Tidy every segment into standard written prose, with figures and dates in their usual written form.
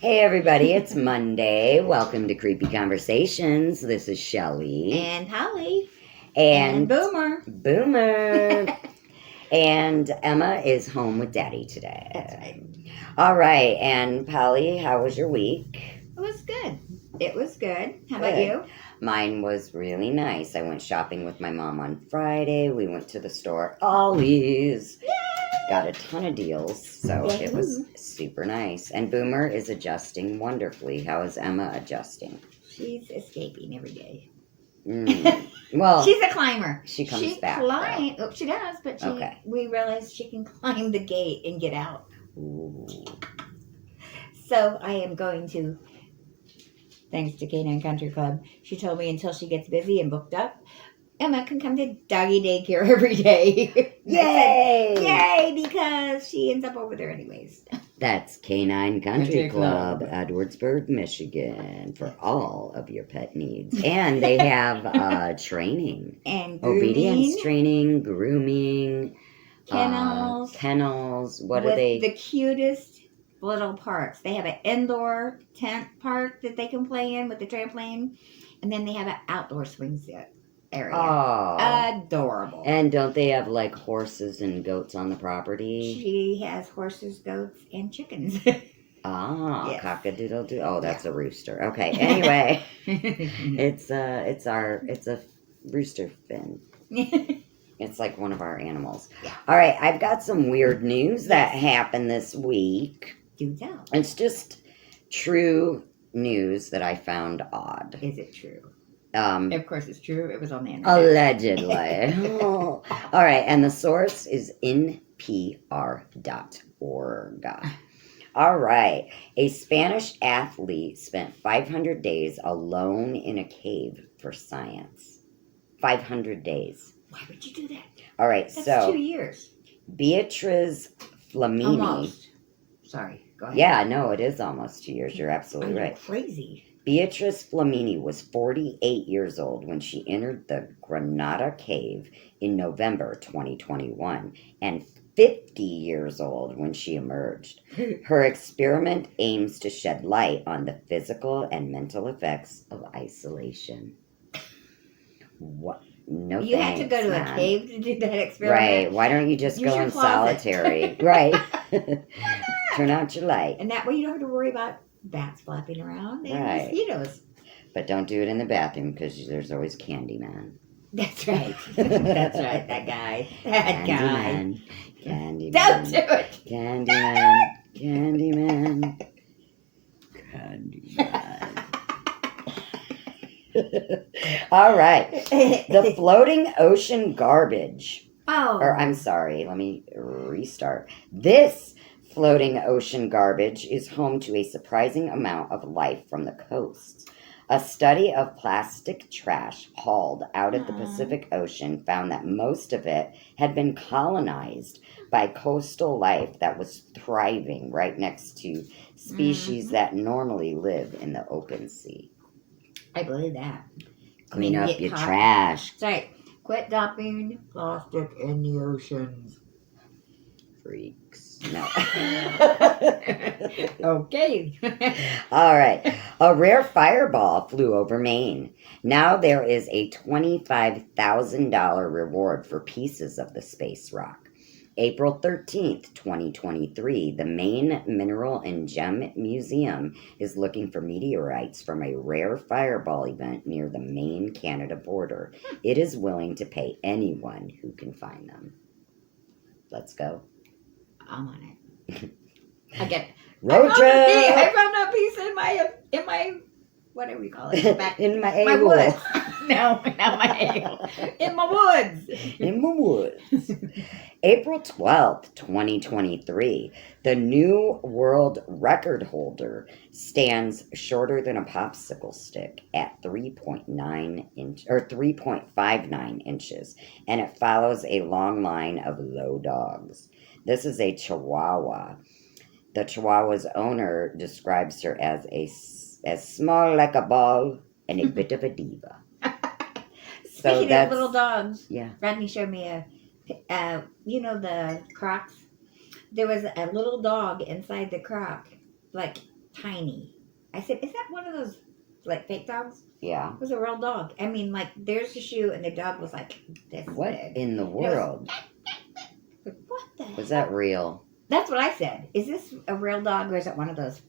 Hey everybody, it's Monday. Welcome to Creepy Conversations. This is Shelley. And Holly. And Boomer. Boomer. And Emma is home with Daddy today. That's right. All right, and Polly, how was your week? It was good. It was good. How about you? Mine was really nice. I went shopping with my mom on Friday. We went to the store Ollie's. Yay! Got a ton of deals, so it was super nice. And Boomer is adjusting wonderfully. How is Emma adjusting? She's escaping every day. Well, she's a climber. She comes back. Oh, she does, but we realized she can climb the gate and get out. Ooh. So I am going to, thanks to Canine Country Club, she told me until she gets busy and booked up, Emma can come to doggy daycare every day. Yay! Said, yay, because she ends up over there anyways. That's Canine Country Club, Edwardsburg, Michigan, for all of your pet needs. And they have training. And grooming. Obedience training, grooming. Kennels. What are they? The cutest little parks. They have an indoor tent park that they can play in with the trampoline. And then they have an outdoor swing set area. Oh. Adorable. And don't they have like horses and goats on the property? She has horses, goats, and chickens. Yes. Cock-a-doodle-doo. Oh, that's a rooster. Okay. Anyway, it's a rooster fin. It's like one of our animals. Yeah. All right, I've got some weird news that happened this week. Do tell. It's just true news that I found odd. Is it true? Of course it's true. It was on the internet. Allegedly. All right, and the source is Nprmorg. All right, a Spanish athlete spent 500 days alone in a cave for science. 500 days. Why would you do that? All right, That's 2 years. Beatriz Flamini. Almost. Sorry, go ahead. Yeah, no, it is almost 2 years. You're absolutely right. Crazy. Beatriz Flamini was 48 years old when she entered the Granada Cave in November 2021 and 50 years old when she emerged. Her experiment aims to shed light on the physical and mental effects of isolation. What? No, you had to go to a cave to do that experiment. Right. Why don't you just go in solitary? Right. Turn out your light. And that way you don't have to worry about bats flapping around and mosquitoes. But don't do it in the bathroom because there's always Candyman. That's right. That's right. That guy. Candyman. Don't do it. Candyman. All right. The floating ocean garbage. Or I'm sorry, let me restart. This floating ocean garbage is home to a surprising amount of life from the coasts. A study of plastic trash hauled out of the Pacific Ocean found that most of it had been colonized by coastal life that was thriving right next to species that normally live in the open sea. I believe that. Clean up your trash. That's right. Quit dumping plastic in the oceans. Freaks. No. Okay. All right. A rare fireball flew over Maine. Now there is a $25,000 reward for pieces of the space rock. April 13th, 2023, the Maine Mineral and Gem Museum is looking for meteorites from a rare fireball event near the Maine-Canada border. It is willing to pay anyone who can find them. Let's go. I'm on it. I get road trip. I found a piece in my what do we call it? In my woods. No, not my ale. In my woods. In my woods. April 12th, 2023, the new world record holder stands shorter than a popsicle stick at 3.59 inches, and it follows a long line of low dogs. This is a Chihuahua. The Chihuahua's owner describes her as small like a ball and a bit of a diva. Speaking of little dogs, yeah. Rodney showed me the Crocs. There was a little dog inside the Croc, like tiny. I said, is that one of those, like, fake dogs? Yeah. It was a real dog. I mean, like, there's the shoe, and the dog was, like, this What big. in the world? What the Was hell? that real? That's what I said. Is this a real dog, or is it one of those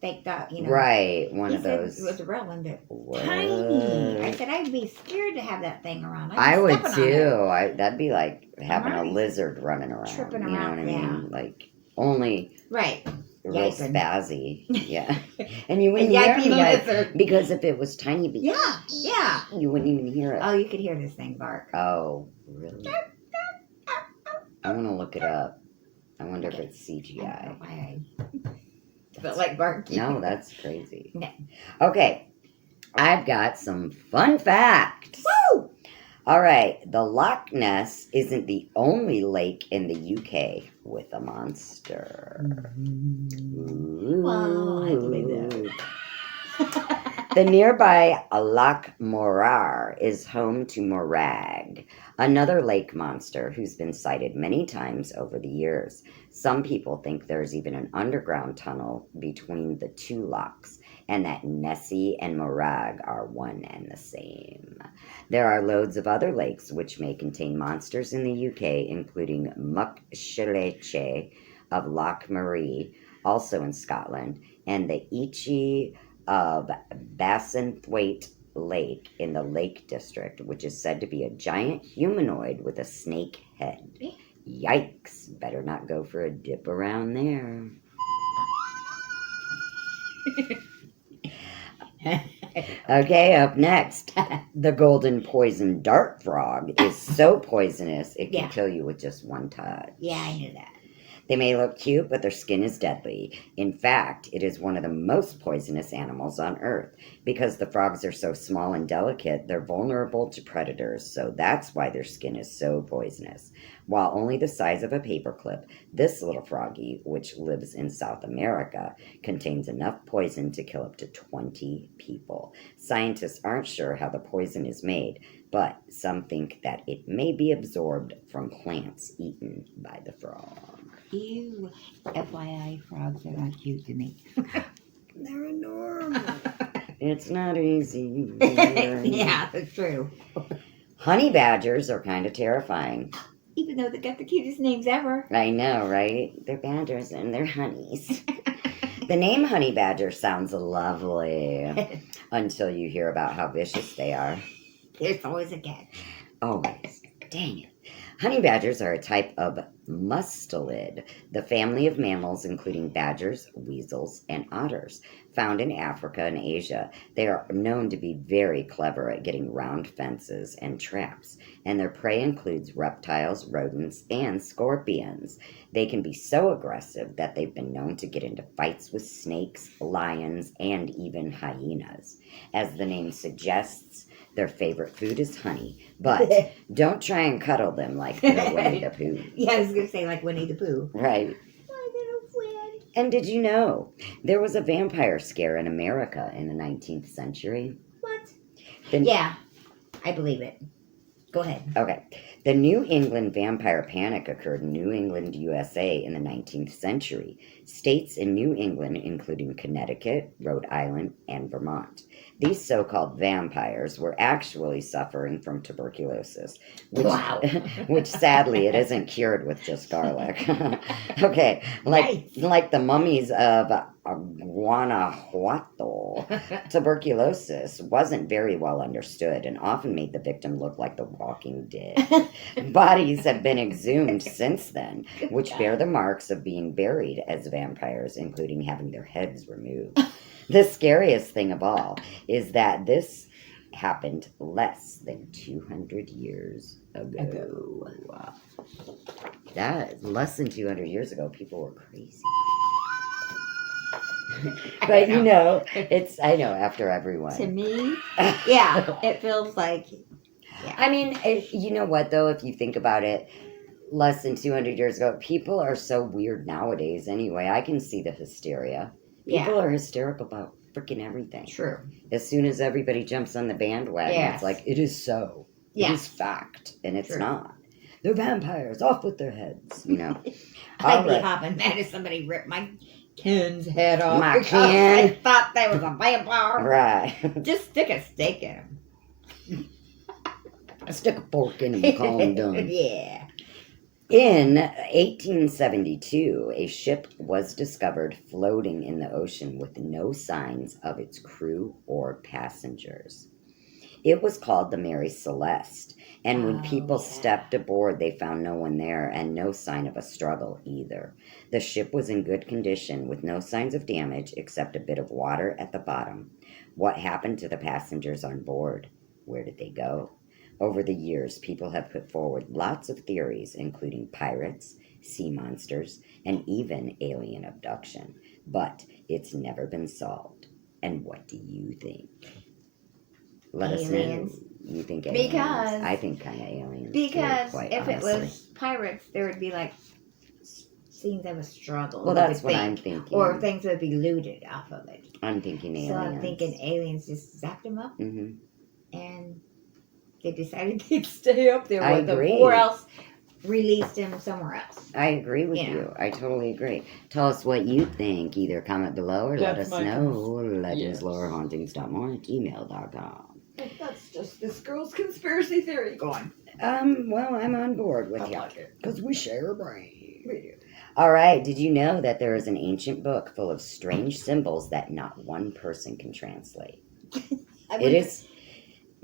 fake dogs, Right, one he of said those. it was a real one, but What? tiny. I said, I'd be scared to have that thing around. I would stepping on it. too. That'd be like having a Alright. lizard running around. Tripping You know around, what I yeah. mean? Like only Right. real Yiping. spazzy. Yeah. And you A wouldn't hear yippy him lizard. because if it was tiny, it'd be, Yeah. you wouldn't even hear it. Oh, you could hear this thing bark. Oh, really? I want to look it up. I wonder if it's I don't CGI. know why I felt like barking. No, that's crazy. No. Okay, I've got some fun facts. Woo! All right, the Loch Ness isn't the only lake in the UK with a monster. Well, I believe that. The nearby Loch Morar is home to Morag, another lake monster who's been sighted many times over the years. Some people think there's even an underground tunnel between the two lochs, and that Nessie and Morag are one and the same. There are loads of other lakes which may contain monsters in the UK, including Muck Shelley of Loch Marie, also in Scotland, and the Ichi of Bassenthwaite Lake in the Lake District, which is said to be a giant humanoid with a snake head. Yikes! Better not go for a dip around there. Okay, up next, the golden poison dart frog is so poisonous it can kill you with just one touch. Yeah, I knew that. They may look cute, but their skin is deadly. In fact, it is one of the most poisonous animals on Earth. Because the frogs are so small and delicate, they're vulnerable to predators, so that's why their skin is so poisonous. While only the size of a paperclip, this little froggy, which lives in South America, contains enough poison to kill up to 20 people. Scientists aren't sure how the poison is made, but some think that it may be absorbed from plants eaten by the frog. Ew. FYI, frogs are not cute to me. They're normal. It's not easy. Yeah, that's true. Honey badgers are kind of terrifying. Even though they got the cutest names ever. I know, right? They're badgers and they're honeys. The name honey badger sounds lovely until you hear about how vicious they are. There's always a catch. Always. Dang it. Honey badgers are a type of mustelid, the family of mammals including badgers, weasels, and otters. Found in Africa and Asia, they are known to be very clever at getting around fences and traps, and their prey includes reptiles, rodents, and scorpions. They can be so aggressive that they've been known to get into fights with snakes, lions, and even hyenas. As the name suggests, their favorite food is honey, but don't try and cuddle them like they're Winnie the Pooh. Yeah, I was going to say like Winnie the Pooh. Right. My little friend. And did you know there was a vampire scare in America in the 19th century? What? Yeah, I believe it. Go ahead. Okay. The New England vampire panic occurred in New England, USA in the 19th century. States in New England, including Connecticut, Rhode Island, and Vermont. These so-called vampires were actually suffering from tuberculosis, which sadly it isn't cured with just garlic. Okay, like the mummies of Guanajuato, tuberculosis wasn't very well understood and often made the victim look like the Walking Dead. Bodies have been exhumed since then, which bear the marks of being buried as vampires, including having their heads removed. The scariest thing of all is that this happened less than 200 years ago. Wow. That less than 200 years ago, people were crazy. But you know, I know after everyone. To me, yeah, it feels like. Yeah. I mean, you know what though? If you think about it, less than 200 years ago, people are so weird nowadays. Anyway, I can see the hysteria. People are hysterical about freaking everything. True. As soon as everybody jumps on the bandwagon, it's like, it is so. Yeah. It is fact. And it's not. They're vampires. Off with their heads, you know. I'd be hopping mad if somebody ripped my Ken's head off. My because Ken. they thought they was a vampire. Right. Just stick a steak in him. Stick a fork in him and call him done. Yeah. In 1872, a ship was discovered floating in the ocean with no signs of its crew or passengers. It was called the Mary Celeste, and when people stepped aboard, they found no one there and no sign of a struggle either. The ship was in good condition with no signs of damage except a bit of water at the bottom. What happened to the passengers on board? Where did they go? Over the years, people have put forward lots of theories, including pirates, sea monsters, and even alien abduction. But it's never been solved. And what do you think? Let us know. You think aliens? Because I think kind of aliens. Because too, if honestly. it was pirates, there would be like scenes of a struggle. Well, that's what I'm thinking. Or things would be looted off of it. I'm thinking aliens. So I'm thinking aliens just zapped them up. Mm-hmm. And they decided they'd stay up there I with agree. them, or else released him somewhere else. I agree with you. I totally agree. Tell us what you think. Either comment below or let us know. legendslorehauntings.more@gmail.com. That's just this girl's conspiracy theory going. Well, I'm on board with you. Like it. Because we share a brain. All right. Did you know that there is an ancient book full of strange symbols that not one person can translate? It is.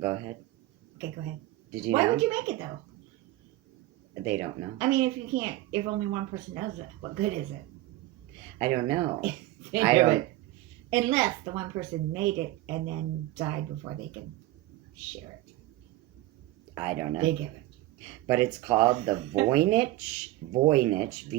Go ahead. Okay, go ahead. Did you Why know? would you make it though? They don't know. I mean, if only one person knows it, what good is it? I don't know. I don't. Unless the one person made it and then died before they can share it. I don't know. They give it. But it's called the Voynich, Voynich,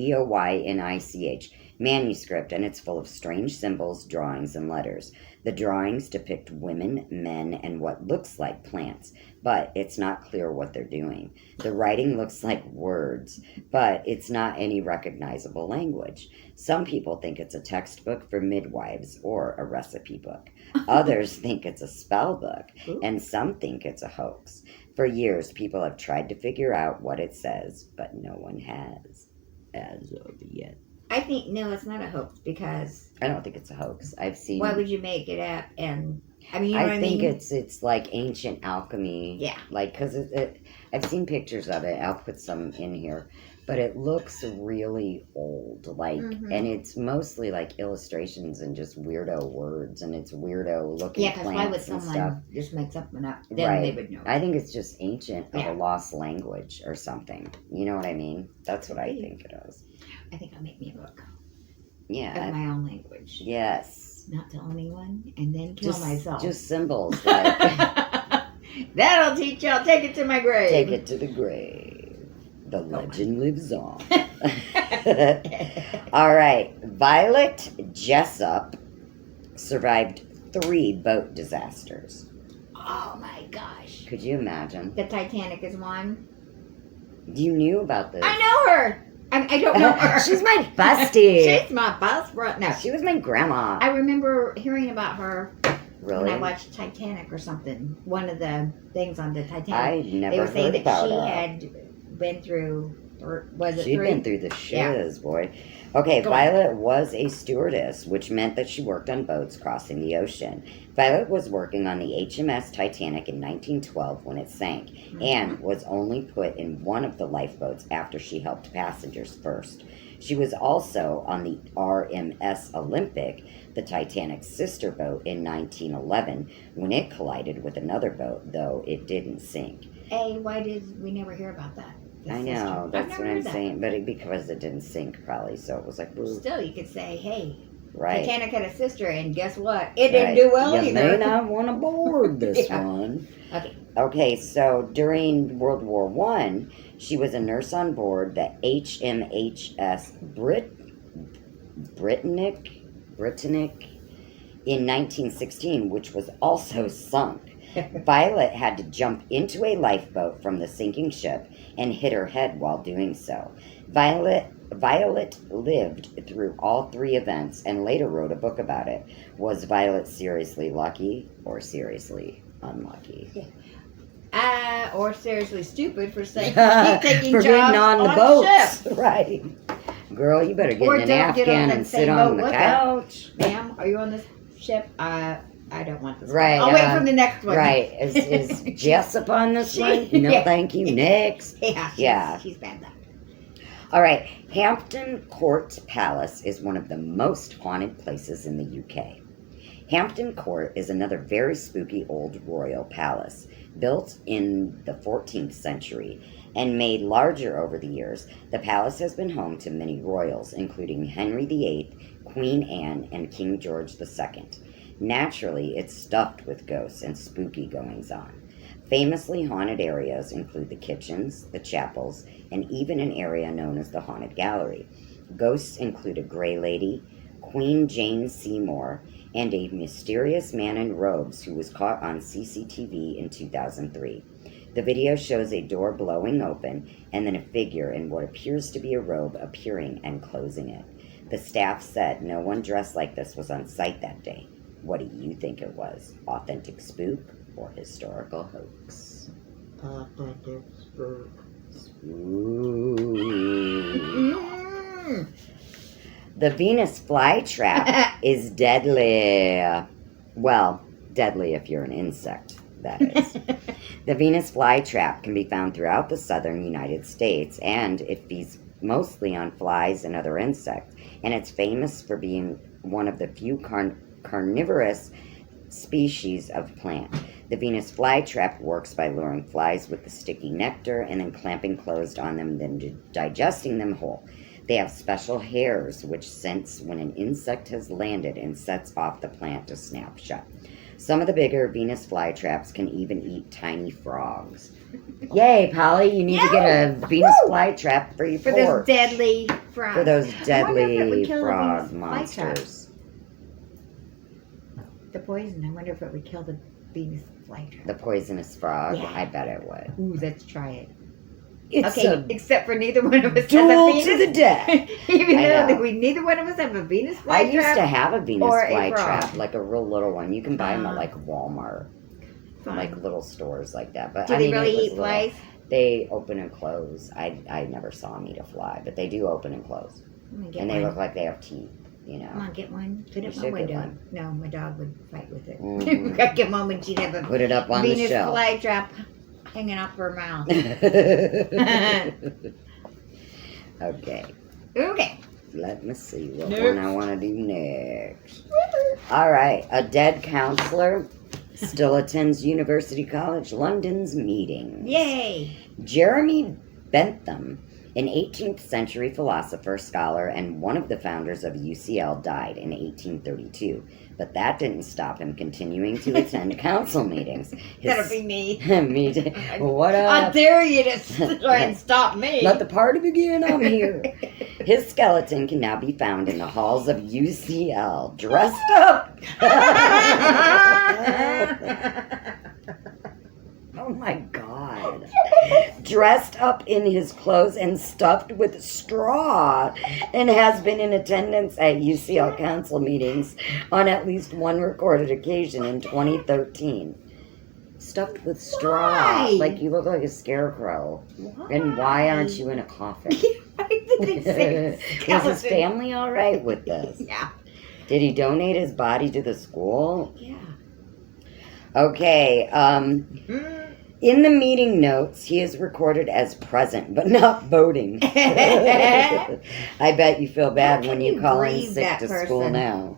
manuscript, and it's full of strange symbols, drawings, and letters. The drawings depict women, men, and what looks like plants, but it's not clear what they're doing. The writing looks like words, but it's not any recognizable language. Some people think it's a textbook for midwives or a recipe book. Others think it's a spell book, and some think it's a hoax. For years, people have tried to figure out what it says, but no one has, as of yet. I think, no, it's not a hoax because... I don't think it's a hoax. I've seen... Why would you make it up? And, I mean, you know what I mean? I think it's like ancient alchemy. Yeah. Like, because I've seen pictures of it. I'll put some in here. But it looks really old. Like, and it's mostly like illustrations and just weirdo words. And it's weirdo looking plants why would and someone stuff. just make something up? Then they would know. I think it's just ancient of a lost language or something. You know what I mean? That's what I think it is. I think I'll make me a book. Yeah. Of my own language. Yes. Not tell anyone, and then kill myself. Just symbols. Like, that'll teach y'all. Take it to my grave. Take it to the grave. The legend lives on. All right. Violet Jessup survived 3 boat disasters. Oh my gosh. Could you imagine? The Titanic is one. You knew about this. I know her. I don't know her. She's my bestie. She's my best friend. No, she was my grandma. I remember hearing about her really? when I watched Titanic or something. One of the things on the Titanic. I never they were saying heard about that she her. had been through, or was it She'd 3? been through the shiz, boy. Okay, Violet was a stewardess, which meant that she worked on boats crossing the ocean. Violet was working on the HMS Titanic in 1912 when it sank, and was only put in one of the lifeboats after she helped passengers first. She was also on the RMS Olympic, the Titanic's sister boat, in 1911 when it collided with another boat, though it didn't sink. Hey, why did we never hear about that? I know, that's what I'm saying, but because it didn't sink, probably, so it was like, woo. Still, you could say, hey, right. Titanic had a sister, and guess what? It didn't do well either. You may not want to board this one. Okay, so during World War I, she was a nurse on board the HMHS Britannic in 1916, which was also sunk. Violet had to jump into a lifeboat from the sinking ship and hit her head while doing so. Violet lived through all 3 events and later wrote a book about it. Was Violet seriously lucky or seriously unlucky? Or seriously stupid for saying for taking getting jobs on the boats. Ship. Right. Girl, you better get Or in an don't get Afghan on and say, sit "No, on the look couch. Ma'am, are you on this ship? I don't want this Right, one. I'll wait for the next one. Right. Is Jess on this one? No, Yeah. thank you. Next. Yeah, she's bad luck. All right. Hampton Court Palace is one of the most haunted places in the UK. Hampton Court is another very spooky old royal palace, built in the 14th century and made larger over the years. The palace has been home to many royals, including Henry VIII, Queen Anne, and King George II. Naturally, it's stuffed with ghosts and spooky goings-on. Famously haunted areas include the kitchens, the chapels, and even an area known as the Haunted Gallery. Ghosts include a Grey Lady, Queen Jane Seymour, and a mysterious man in robes who was caught on CCTV in 2003. The video shows a door blowing open and then a figure in what appears to be a robe appearing and closing it. The staff said no one dressed like this was on site that day. What do you think it was? Authentic spook or historical hoax? Authentic spook. Ooh. The Venus flytrap is deadly. Well, deadly if you're an insect, that is. The Venus flytrap can be found throughout the southern United States, and it feeds mostly on flies and other insects, and it's famous for being one of the few carnivorous species of plant. The Venus flytrap works by luring flies with the sticky nectar and then clamping closed on them, then digesting them whole. They have special hairs which sense when an insect has landed and sets off the plant to snap shut. Some of the bigger Venus flytraps can even eat tiny frogs. Yay, Polly, you need to get a Venus flytrap for your For porch. those deadly frogs. For those I wonder if it would deadly kill a frog Venus monsters. The poison, I wonder if it would kill the Venus flytrap. The poisonous frog, Yeah. I bet it would. Ooh, let's try it. It's Okay, a except for neither one of us has a duel Venus. to the death. Even I though know. we neither one of us have a Venus flytrap. I used to have a Venus or a flytrap, frog. like a real little one. You can buy them at Uh-huh. like Walmart, Fine. like little stores like that. But Do I they mean, really it was eat little. flies? They open and close. I never saw them eat a fly, but they do open and close, I'm gonna get and they one. look like they have teeth. You know, Come on, get one. Put You it should in my get window. one. No, my dog would fight with it. Mhm. I'd get mom and she'd have a put it up on the Venus shelf. flytrap hanging off her mouth. Okay, Okay. let me see what Next. one I want to do next. All right, a dead counselor still attends University College London's meetings. Yay. Jeremy Bentham, an 18th century philosopher, scholar, and one of the founders of UCL, died in 1832. But that didn't stop him continuing to attend council meetings. That'll be me. Me too. What I up? dare you to try and stop me. Let the party begin. I'm here. His skeleton can now be found in the halls of UCL, dressed up. Oh my God. Dressed up in his clothes and stuffed with straw, and has been in attendance at UCL council meetings on at least one recorded occasion in 2013. Stuffed with straw. Why? Like you look like a scarecrow. And why aren't you in a coffin? I didn't say Was his skeleton. family all right with this? Yeah. Did he donate his body to the school? Yeah. Okay, in the meeting notes, he is recorded as present, but not voting. I bet you feel bad How when can you you call in grieve sick that to school person? now.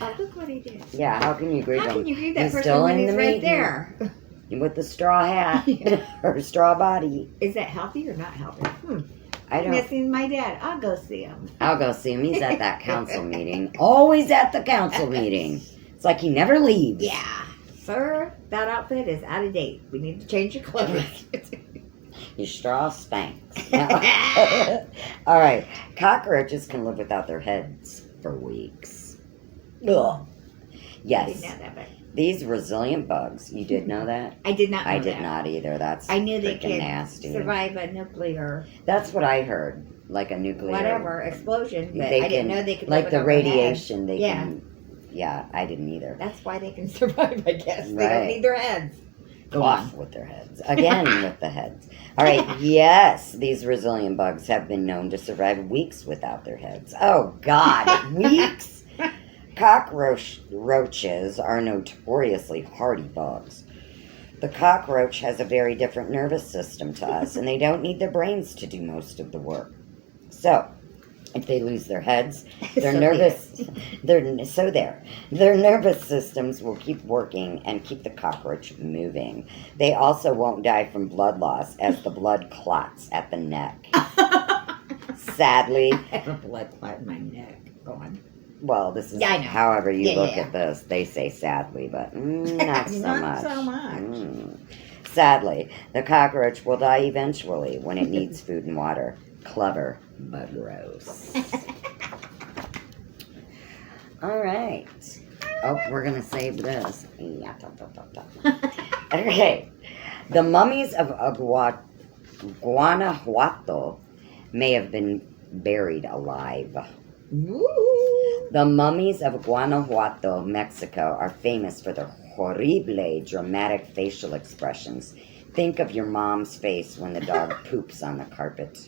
Oh, look what he did. Yeah, how can you grieve How him? can you grieve that He's person still when in he's the right meeting. there? With the straw hat Yeah. or straw body. Is that healthy or not healthy? I don't. Missing my dad. I'll go see him. I'll go see him. He's at that council meeting. Always at the council meeting. It's like he never leaves. Yeah. Sir, that outfit is out of date. We need to change your clothes. Your straw stinks. All right. Cockroaches can live without their heads for weeks. Ugh. I Yes. didn't know that, but These resilient bugs. You did know that? I did not know I did that. not either. That's I knew they freaking could nasty. survive a nuclear That's what I heard. Like a nuclear whatever explosion, but They I didn't can- know they could like live the without their heads. radiation they Yeah. can. Yeah, I didn't either. That's why they can survive, I guess. They Right. don't need their heads. Go off on. with their heads. Again with the heads. All right, yes, these resilient bugs have been known to survive weeks without their heads. Oh, God, weeks? Cockroaches are notoriously hardy bugs. The cockroach has a very different nervous system to us, and they don't need their brains to do most of the work. So, if they lose their heads, their their nervous systems will keep working and keep the cockroach moving. They also won't die from blood loss as the blood clots at the neck. Sadly, I have a blood clot in my neck. Go on. well, this is Yeah, I know. however you look Yeah. at this. They say sadly, but not so Not much. so much. Sadly, the cockroach will die eventually when it needs food and water. Clever, but gross. All right. Oh, we're going to save this. Okay. The mummies of Guanajuato may have been buried alive. Ooh. The mummies of Guanajuato, Mexico, are famous for their horrible, dramatic facial expressions. Think of your mom's face when the dog poops on the carpet.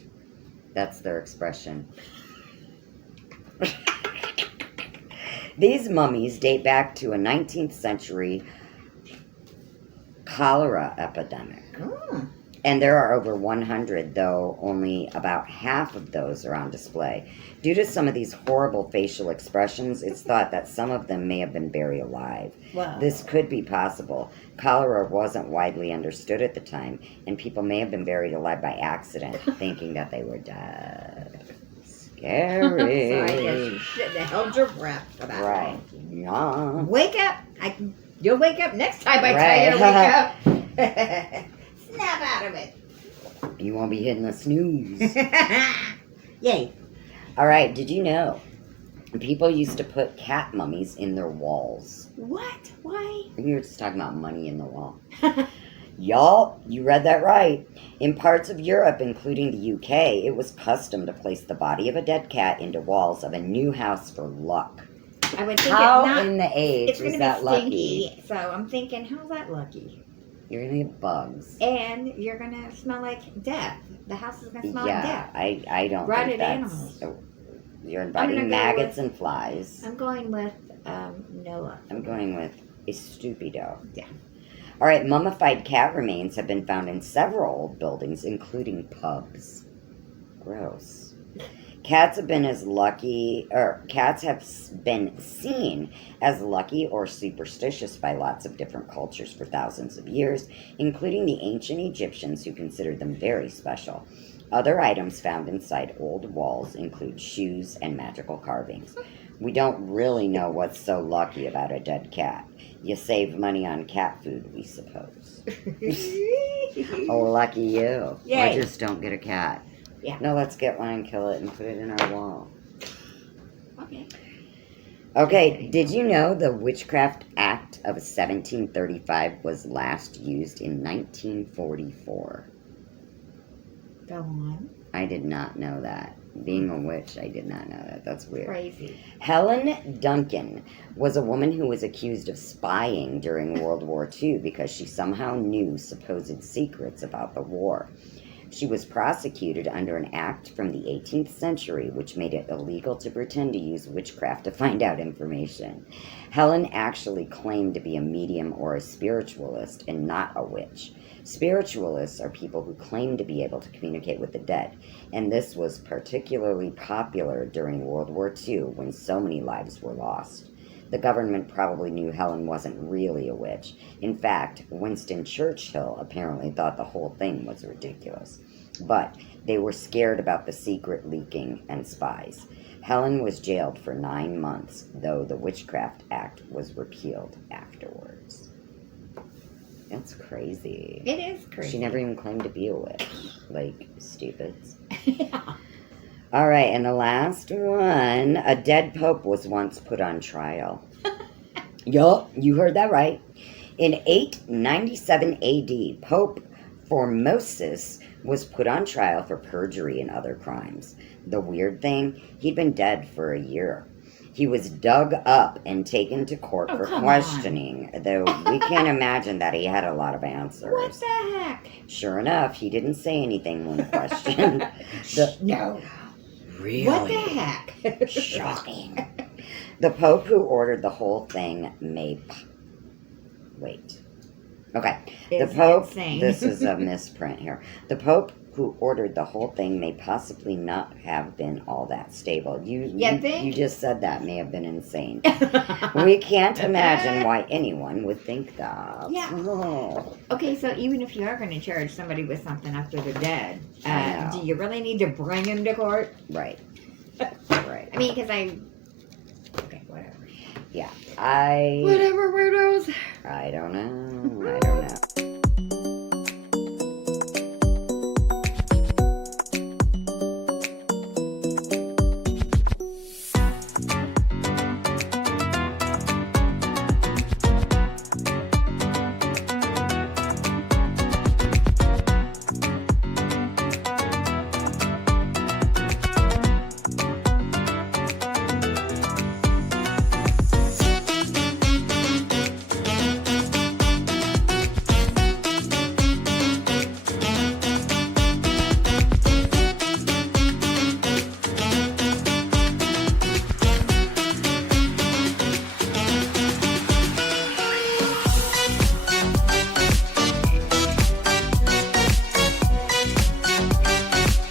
That's their expression. These mummies date back to a 19th century cholera epidemic. Oh. And there are over 100, though only about half of those are on display. Due to some of these horrible facial expressions, it's thought that some of them may have been buried alive. Wow. This could be possible. Cholera wasn't widely understood at the time, and people may have been buried alive by accident, thinking that they were dead. Scary. Sorry, I held your breath for that Right. long. Yeah. Wake up. You'll wake up next time I Right. tell you to wake up. Snap out of it. You won't be hitting the snooze. Yay. All right, did you know people used to put cat mummies in their walls? What? Why? We were just talking about money in the wall. Y'all, you read that right. In parts of Europe, including the UK, it was custom to place the body of a dead cat into walls of a new house for luck. I would think How in the age it's was gonna that be lucky? stinky. So I'm thinking, how's that lucky? You're gonna get bugs. And you're gonna smell like death. The house is gonna smell like death. I don't Rotted think that's. animals. You're gonna inviting go maggots and flies. I'm going with Noah. I'm going with a stupido. Yeah. All right, mummified cat remains have been found in several old buildings, including pubs. Gross. Cats have been cats have been seen as lucky or superstitious by lots of different cultures for thousands of years, including the ancient Egyptians who considered them very special. Other items found inside old walls include shoes and magical carvings. We don't really know what's so lucky about a dead cat. You save money on cat food, we suppose. Oh, lucky you. Yay. Or just don't get a cat. Yeah. No, let's get one and kill it and put it in our wall. Okay. Okay, did you know the Witchcraft Act of 1735 was last used in 1944? Go on. I did not know that. Being a witch, I did not know that. That's weird. Crazy. Helen Duncan was a woman who was accused of spying during World War II because she somehow knew supposed secrets about the war. She was prosecuted under an act from the 18th century which made it illegal to pretend to use witchcraft to find out information. Helen actually claimed to be a medium or a spiritualist and not a witch. Spiritualists are people who claim to be able to communicate with the dead, and this was particularly popular during World War II when so many lives were lost. The government probably knew Helen wasn't really a witch. In fact, Winston Churchill apparently thought the whole thing was ridiculous. But they were scared about the secret leaking and spies. Helen was jailed for 9 months, though the Witchcraft Act was repealed afterwards. That's crazy. It is crazy. She never even claimed to be a witch. Like, stupids. Yeah. All right, and the last one. A dead pope was once put on trial. Yup, you heard that right. In 897 AD, Pope Formosus was put on trial for perjury and other crimes. The weird thing, he'd been dead for a year. He was dug up and taken to court for come questioning, though we can't imagine that he had a lot of answers. What the heck? Sure enough, he didn't say anything when questioned. No. Really? What the heck? Shocking. The Pope who ordered the whole thing may... Wait. Okay. The Pope... insane. This is a misprint here. The Pope who ordered the whole thing may possibly not have been all that stable. You just said that may have been insane. We can't imagine why anyone would think that. Yeah. Oh. Okay, so even if you are going to charge somebody with something after they're dead, do you really need to bring him to court? Right. Right. I mean, because okay, whatever. Yeah. Whatever, weirdos. I don't know.